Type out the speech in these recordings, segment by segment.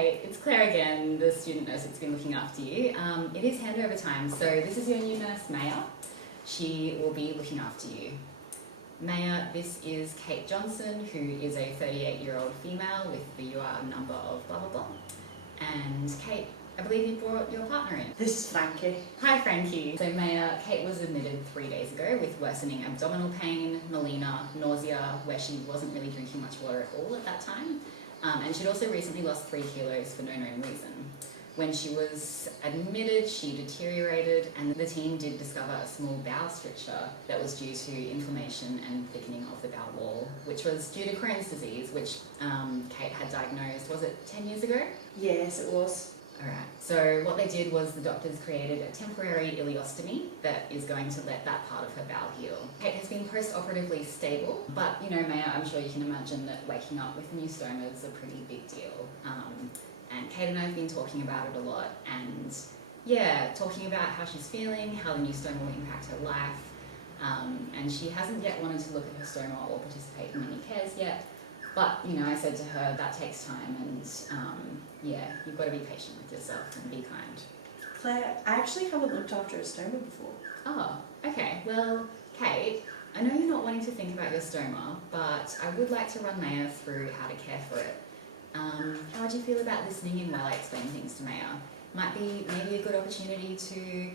Kate, it's Claire again, the student nurse that's been looking after you. It is handover time, so this is your new nurse, Maya. She will be looking after you. Maya, this is Kate Johnson, who is a 38-year-old female with the UR number of blah, blah, blah. And Kate, I believe you brought your partner in. This is Frankie. Hi, Frankie. So Maya, Kate was admitted 3 days ago with worsening abdominal pain, melena, nausea, where she wasn't really drinking much water at all at that time. And she'd also recently lost 3 kilos for no known reason. When she was admitted, she deteriorated, and the team did discover a small bowel stricture that was due to inflammation and thickening of the bowel wall, which was due to Crohn's disease, which Kate had diagnosed, was it 10 years ago? Yes, it was. Alright, so what they did was the doctors created a temporary ileostomy that is going to let that part of her bowel heal. Kate has been post-operatively stable, but you know, Maya, I'm sure you can imagine that waking up with a new stoma is a pretty big deal. And Kate and I have been talking about it a lot, and yeah, talking about how she's feeling, how the new stoma will impact her life, and she hasn't yet wanted to look at her stoma or participate in any cares yet. But, you know, I said to her, that takes time, and yeah, you've got to be patient with yourself and be kind. Claire, I actually haven't looked after a stoma before. Oh, okay. Well, Kate, I know you're not wanting to think about your stoma, but I would like to run Maya through how to care for it. How would you feel about listening in while I explain things to Maya? Might be maybe a good opportunity to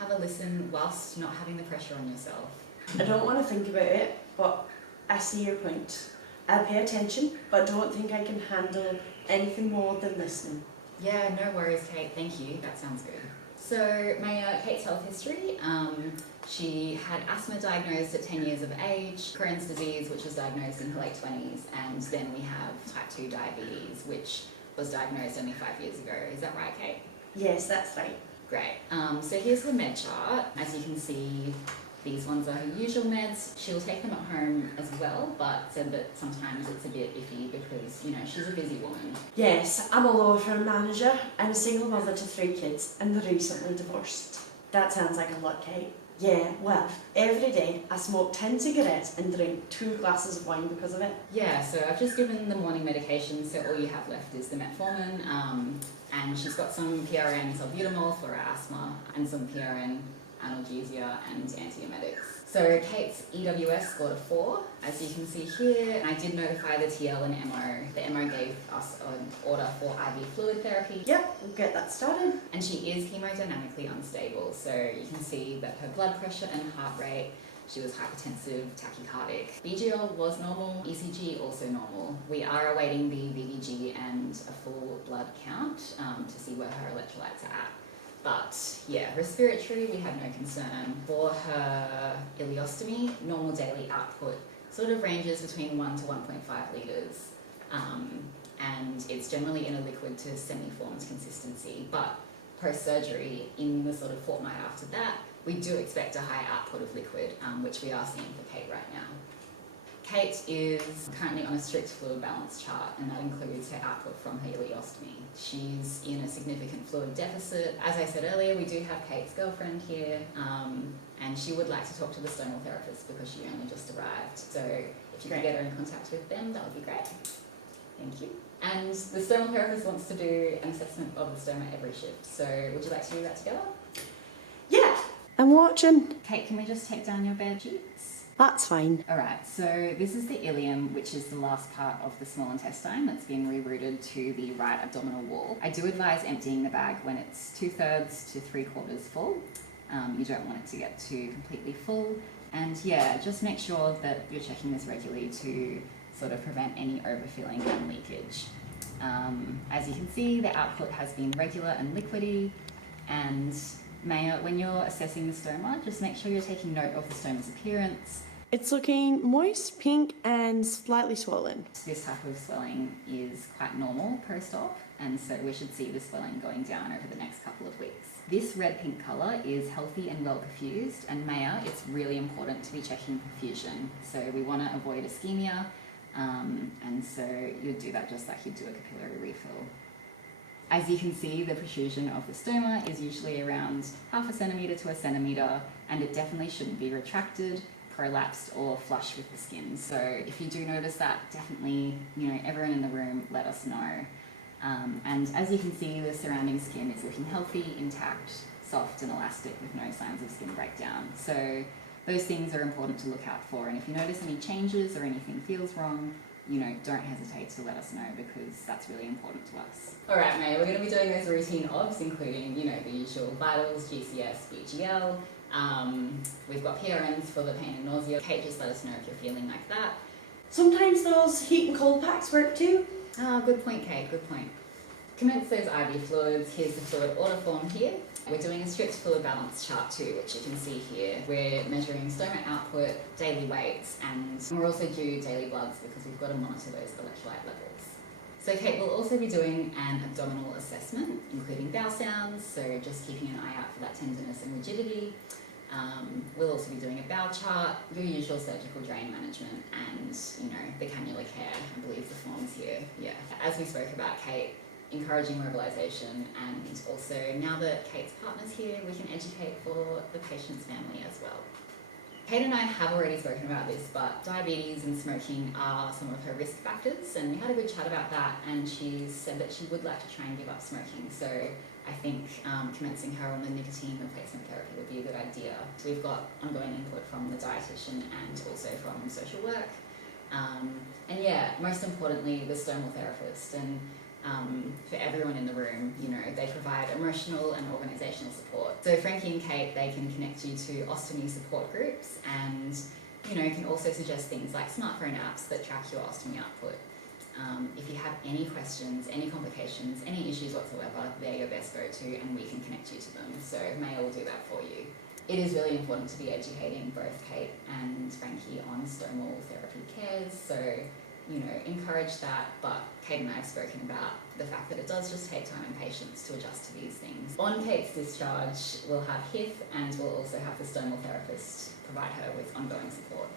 have a listen whilst not having the pressure on yourself. I don't want to think about it, but I see your point. I'll pay attention, but don't think I can handle anything more than listening. Yeah, no worries, Kate. Thank you. That sounds good. So, Maya, Kate's health history. She had asthma diagnosed at 10 years of age, Crohn's disease, which was diagnosed in her late 20s, and then we have type 2 diabetes, which was diagnosed only 5 years ago. Is that right, Kate? Yes, that's right. Great. So here's her med chart. As you can see, these ones are her usual meds. She'll take them at home as well, but said that sometimes it's a bit iffy because, you know, she's a busy woman. Yes, I'm a law firm manager. I'm a single mother to 3 kids and recently divorced. That sounds like a lot, Kate. Yeah, well, every day I smoke 10 cigarettes and drink 2 glasses of wine because of it. Yeah, so I've just given the morning medication, so all you have left is the metformin, and she's got some PRN salbutamol for her asthma and some PRN analgesia and antiemetics. So Kate's EWS scored a 4, as you can see here. I did notify the TL and MO. The MO gave us an order for IV fluid therapy. Yep, we'll get that started. And she is hemodynamically unstable, so you can see that her blood pressure and heart rate, she was hypertensive, tachycardic. BGL was normal, ECG also normal. We are awaiting the VVG and a full blood count to see where her electrolytes are at. But yeah, respiratory, we have no concern. For her ileostomy, normal daily output sort of ranges between 1 to 1.5 litres. And it's generally in a liquid to semi-formed consistency. But post-surgery, in the sort of fortnight after that, we do expect a high output of liquid, which we are seeing for Kate right now. Kate is currently on a strict fluid balance chart, and that includes her output from her ileostomy. She's in a significant fluid deficit. As I said earlier, we do have Kate's girlfriend here, and she would like to talk to the stomal therapist because she only just arrived. So if you could get her in contact with them, that would be great. Thank you. And the stomal therapist wants to do an assessment of the stoma every shift. So would you like to do that together? Yeah, I'm watching. Kate, can we just take down your bed sheets? That's fine. Alright, so this is the ileum, which is the last part of the small intestine that's been rerouted to the right abdominal wall. I do advise emptying the bag when it's 2/3 to 3/4 full. You don't want it to get too completely full. And yeah, just make sure that you're checking this regularly to sort of prevent any overfilling and leakage. As you can see, the output has been regular and liquidy. And Maya, when you're assessing the stoma, just make sure you're taking note of the stoma's appearance. It's looking moist, pink and slightly swollen. This type of swelling is quite normal post-op, and so we should see the swelling going down over the next couple of weeks. This red-pink colour is healthy and well perfused, and Maya, it's really important to be checking perfusion. So we want to avoid ischemia, and so you'd do that just like you'd do a capillary refill. As you can see, the protrusion of the stoma is usually around 0.5 centimetre to 1 centimetre, and it definitely shouldn't be retracted, prolapsed or flush with the skin. So if you do notice that, definitely, everyone in the room, let us know. And as you can see, the surrounding skin is looking healthy, intact, soft and elastic with no signs of skin breakdown. So those things are important to look out for, and if you notice any changes or anything feels wrong, don't hesitate to let us know, because that's really important to us. Alright, May, we're going to be doing those routine obs, including, the usual vitals, GCS, BGL. We've got PRNs for the pain and nausea. Kate, just let us know if you're feeling like that. Sometimes those heat and cold packs work too. Good point, Kate, good point. Commence those IV fluids. Here's the fluid order form here. We're doing a strict fluid balance chart too, which you can see here. We're measuring stoma output, daily weights, and we're also due daily bloods because we've got to monitor those electrolyte levels. So Kate will also be doing an abdominal assessment, including bowel sounds, so just keeping an eye out for that tenderness and rigidity. We'll also be doing a bowel chart, your usual surgical drain management, and the cannula care. I believe the form's here. Yeah. As we spoke about, Kate, encouraging mobilisation, and also now that Kate's partner's here, we can educate for the patient's family as well. Kate and I have already spoken about this, but diabetes and smoking are some of her risk factors, and we had a good chat about that, and she said that she would like to try and give up smoking. So I think commencing her on the nicotine replacement therapy would be a good idea. So we've got ongoing input from the dietitian and also from social work. And yeah, most importantly, the stomal therapist. And for everyone in the room, they provide emotional and organisational support. So Frankie and Kate, they can connect you to ostomy support groups, and can also suggest things like smartphone apps that track your ostomy output. If you have any questions, any complications, any issues whatsoever, they're your best go-to, and we can connect you to them. So Maya will do that for you. It is really important to be educating both Kate and Frankie on stomal therapy cares, so encourage that, but Kate and I have spoken about the fact that it does just take time and patience to adjust to these things. On Kate's discharge, we'll have HIF, and we'll also have the stomal therapist provide her with ongoing support.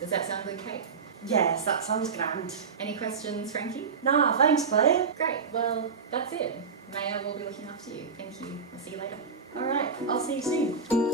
Does that sound good, Kate? Yes, that sounds grand. Any questions, Frankie? Nah, thanks, Claire. Great, well, that's it. Maya will be looking after you. Thank you. I'll see you later. Alright, I'll see you soon.